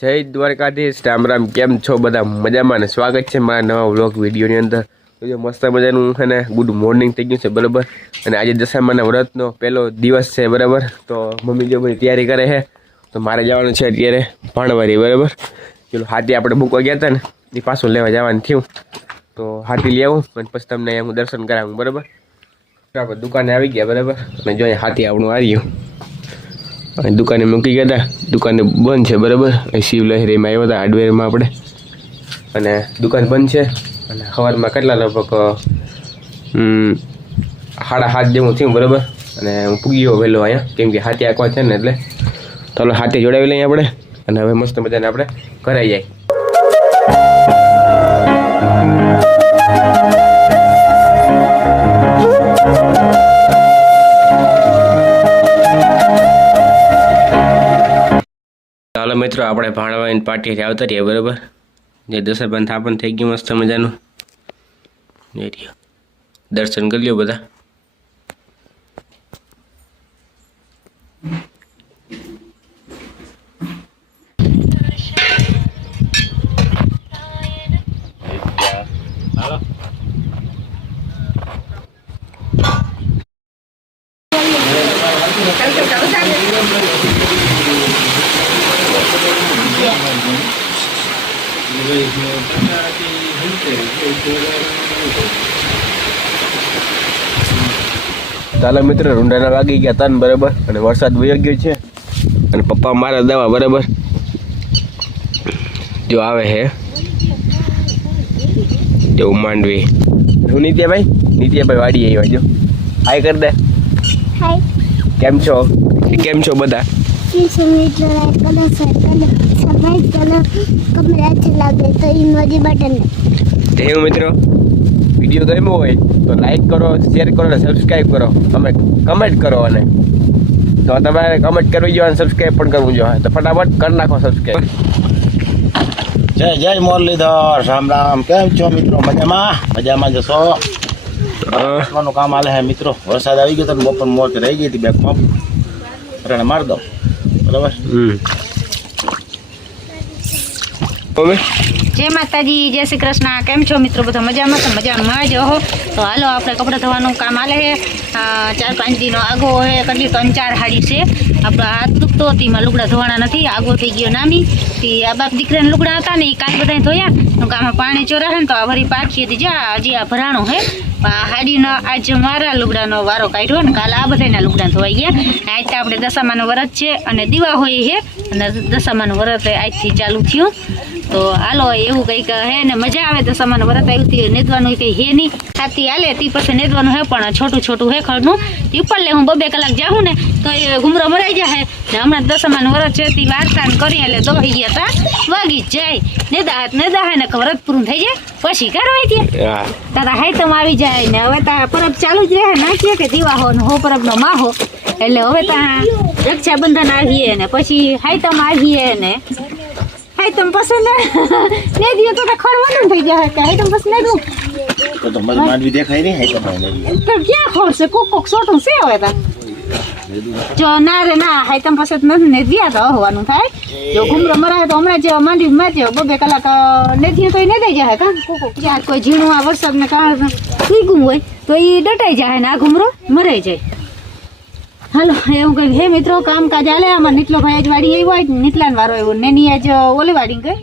જય દ્વારકાધીશ, રામ રામ. કેમ છો બધા? મજામાં ને? સ્વાગત છે મારા નવા વ્લોગ વિડીયોની અંદર. તો મસ્ત મજાનું છે ને ગુડ મોર્નિંગ થઈ ગયું છે, બરાબર. અને આજે દશામાના વ્રતનો પહેલો દિવસ છે, બરાબર. તો મમ્મી જો બધી તૈયારી કરે છે, તો મારે જવાનું છે અત્યારે ભાણવારી, બરાબર. પેલું હાથી આપણે મૂકવા ગયા હતા ને એ પાછું લેવા જવાનું થયું, તો હાથી લઈ આવું અને પછી તમને અહીંયા હું દર્શન કરાવું, બરાબર. આપણે દુકાને આવી ગયા, બરાબર. અને જો અહીંયા હાથી આપણું આવ્યું અને દુકાને મૂકી ગયા હતા, દુકાને બંધ છે, બરાબર. શિવ લહેરીમાં આવ્યા હતા હાર્ડવેરમાં આપણે, અને દુકાન બંધ છે. અને સવારમાં કેટલા લગભગ 7:30 જેવું થયું, બરાબર. અને હું પૂગી ગયો વહેલો અહીંયા, કેમ કે હાથી આંકવા છે ને, એટલે તો હાથી જોડાવી લઈએ આપણે. અને હવે મસ્ત મજાને આપણે ઘરે જાય. ચાલો મિત્રો, આપણે ભાણવાની પાર્ટી આવતા રહીએ, બરાબર. જે દશામાનું થાપણ થઈ ગયું મસ્ત મજાનું, દર્શન કરી લ્યો બધા. ચાલો મિત્રો, રૂંડાના વાગી ગયા 3, બરાબર. અને વરસાદ વયો ગયો છે, અને પપ્પા મારા દવા, બરાબર. જો આવે હે એવું માંડવી. હું નીતિયાભાઈ વાડી આવ્યા. જો હાય કર દે. હાય, કેમ છો બધા? એવું મિત્રો, વિડીયો ગમ્યો હોય તો લાઈક કરો, શેર કરો અને સબસ્ક્રાઈબ કરો. તમે કમેન્ટ કરો, અને તો તમારે કમેન્ટ કરવી જોઈએ અને સબસ્ક્રાઈબ પણ કરવું જોઈએ. તો ફટાફટ કરી નાખો સબસ્ક્રાઈબ. જય મુરલીધર, રામ રામ. કેમ છો મિત્રો? મજામાં જશો? નું કામ હાલે હે મિત્રો. વરસાદ આવી ગયો તો બપોર મોર રહી ગઈ હતી, બેગમાં અરે માર દો, બરાબર. જય માતાજી, જય શ્રી કૃષ્ણ. કેમ છો મિત્રો? બધા મજામાં? તો મજામાં જ હો. તો હાલો, આપણે કપડાં ધોવાનું કામ હાલે છે. 4-5 દિનો આગો હે, કેટલી 3-4 હાડી છે. આપણા હાથ દુખતો હતી, માં લુગડા ધોવાના નથી, આગો થઈ ગયો નામી. આ બાપ દીકરાને લુગડા હતા ને, એ કાલ બધા ધોયા. ગામમાં પાણી ચોરા હે ને, તો આ વળી પાછી હતી. જા હજી આ ભરાણો હે. હાડીનો આજ મારા લુગડાનો વારો કાઢ્યો ને, કાલે આ બધાના લુગડા ધોવાઈ ગયા. આજ તો આપણે દશામાનું વ્રત છે અને દીવા હોય છે, અને દશામાનું વ્રત આજથી ચાલુ થયું. તો હાલો, એવું કંઈક હે ને, મજા આવે. દશામાનું વ્રત આવ્યું, નેદવાનું કંઈ હે નહીં. હાથી હાલે તે પછી નેદવાનું હે, પણ છોટું હે ખડનું. ઉપર લે હું 2 કલાક જાઉં ને તો એ ઘુમરો મરાઈ જાય. ને હમણાં દશામાનું વ્રત છે, તે વાર્તાને કરી એટલે દોહી ગયા તા વાગી જ જાય. નેદા હે ને વ્રત પૂરું થઈ જાય પછી કરવાય ત્યાં તારા હાઈતમ આવી જાય. ને હવે તારા પરબ ચાલુ જ રહે. નાખીએ કે દીવા હો ને હો પરબનો માહો, એટલે હવે ત્યાં રક્ષાબંધન આવીએ ને પછી હાઈતમ આવીએ ને હાઈતમ પછી ને દીએ તો ખરવાનું થઈ જાય કે હાઈતમ પછી ને દઉં તો મને માંડવી દેખાય નહીં. હાઈતમ તો ક્યાં ખોરશે? કોક સોટું છે હવે તા. જો ના રે ના, હાઈતમ પછી નથી ને દિયા તો હોવાનું થાય. જો ઘુમરો મરાય તો હમણાં જે માંડવી મારજો 2 કલાક ને દીએ તો ને દઈ જાય. કા ક્યાં કોઈ ઝીણું આ વરસાદને કારણે નીકળું હોય તો એ ડટાઈ જાય ને આ ઘુમરો મરાઈ જાય. હાલો, એવું કંઈક હે મિત્રો, કામકાજ હાલે. આમાં નીટલો ભાઈ આજ વાડી આવ્યો હોય, નીટલાનો વારો આવ્યો ને, આજ ઓલી વાડી ગઈ.